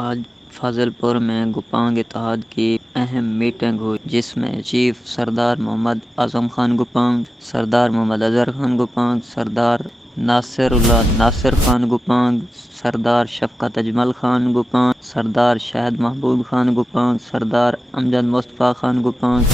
आज फाजिलपुर में गुपांग इत्तेहाद की अहम मीटिंग हुई, जिसमें चीफ सरदार मोहम्मद आजम खान गुपांग, सरदार मोहम्मद अजहर खान गुपांग, सरदार नासिरुल्लाह नासिर खान गुपांग, सरदार शफकत अजमल खान गुपांग, सरदार शहद महबूब खान गुपांग, सरदार अमजद मुस्तफ़ा खान गुपांग,